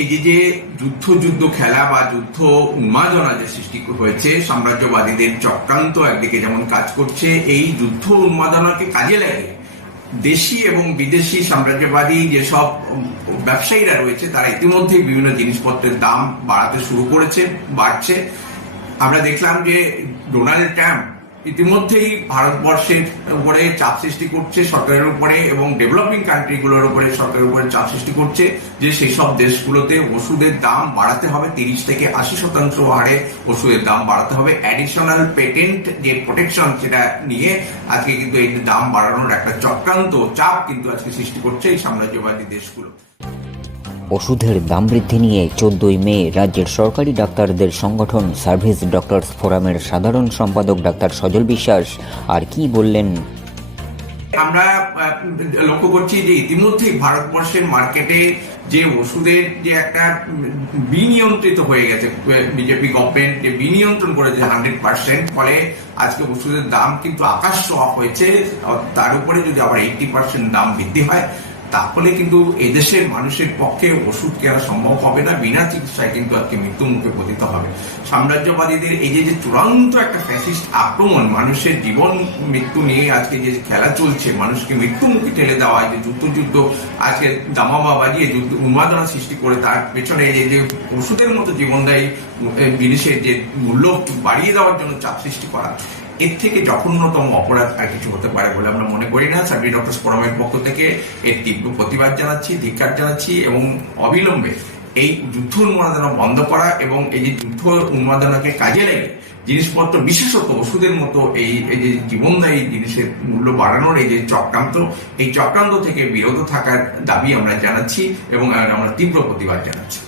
এই যে যে যুদ্ধ যুদ্ধ খেলা বা যুদ্ধ উন্মাদনা যে সৃষ্টি হয়েছে, সাম্রাজ্যবাদীদের চক্রান্ত একদিকে যেমন কাজ করছে, এই যুদ্ধ উন্মাদনাকে কাজে লাগে দেশি এবং বিদেশি সাম্রাজ্যবাদী যেসব ব্যবসায়ীরা রয়েছে, তারা ইতিমধ্যেই বিভিন্ন জিনিসপত্রের দাম বাড়াতে শুরু করেছে, বাড়ছে। আমরা দেখলাম যে ডোনাল্ড ট্রাম্প ইতিমধ্যেই ভারতবর্ষের উপরে চাপ সৃষ্টি করছে সরকারের উপরে এবং ডেভেলপিং কান্ট্রিগুলোর উপরে সরকারের উপরে চাপ সৃষ্টি করছে যে সেই সব দেশগুলোতে ওষুধের দাম বাড়াতে হবে। তিরিশ থেকে আশি শতাংশ হারে ওষুধের দাম বাড়াতে হবে। অ্যাডিশনাল পেটেন্ট যে প্রোটেকশন সেটা নিয়ে আজকে কিন্তু এই দাম বাড়ানোর একটা চক্রান্ত, চাপ কিন্তু আজকে সৃষ্টি করছে এই সাম্রাজ্যবাদী দেশগুলো। ওষুধের দাম বৃদ্ধি নিয়ে চোদ্দই মে রাজ্যের সরকারি ডাক্তারদের সংগঠন সার্ভিস ডক্টরস ফোরামের সাধারণ সম্পাদক ডাক্তার সজল বিশ্বাস, আর কি বললেন? আমরা লক্ষ্য করছি যে ইতিমধ্যেই ভারতবর্ষের মার্কেটে যে ওষুধের যে একটা বিনিয়ন্ত্রিত হয়ে গেছে বিজেপি গভর্নমেন্ট যে বিনিয়ন্ত্রণ করেছে হান্ড্রেড পার্সেন্ট ফলে আজকে ওষুধের দাম কিন্তু আকাশ হয়েছে, তার উপরে যদি আবার এইটি পার্সেন্ট দাম বৃদ্ধি হয় তাহলে কিন্তু এদেশের মানুষের পক্ষে ওষুধ কেনা সম্ভব হবে না, বিনা চিকিৎসায় কিন্তু আজকে মৃত্যু মুখে পতিত হবে। সাম্রাজ্যবাদীদের এই যে যে চূড়ান্ত একটা ফ্যাসিস্ট আক্রমণ, মানুষের জীবন মৃত্যু নিয়ে আজকে যে খেলা চলছে, মানুষকে মৃত্যু মুখে ঠেলে দেওয়া, যে যুদ্ধ যুদ্ধ আজকে দামাবা বাজিয়ে যুদ্ধ, উন্মাদনা সৃষ্টি করে তার পেছনে এই যে ওষুধের মতো জীবনদায়ী জিনিসের যে মূল্য বাড়িয়ে দেওয়ার জন্য চাপ সৃষ্টি করা। এর থেকে জঘন্যতম অপরাধ আর কিছু হতে পারে বলে আমরা মনে করি না। সার্ভিস ডক্টর ফোরামের পক্ষ থেকে এর তীব্র প্রতিবাদ জানাচ্ছি, ধিক্কার জানাচ্ছি এবং অবিলম্বে এই যুদ্ধ উন্মাদনা বন্ধ করা এবং এই যে যুদ্ধ উন্মাদনাকে কাজে লেগে জিনিসপত্র, বিশেষত ওষুধের মতো এই এই যে জীবনদায়ী জিনিসের মূল্য বাড়ানোর এই যে চক্রান্ত, এই চক্রান্ত থেকে বিরত থাকার দাবি আমরা জানাচ্ছি এবং আমরা তীব্র প্রতিবাদ জানাচ্ছি।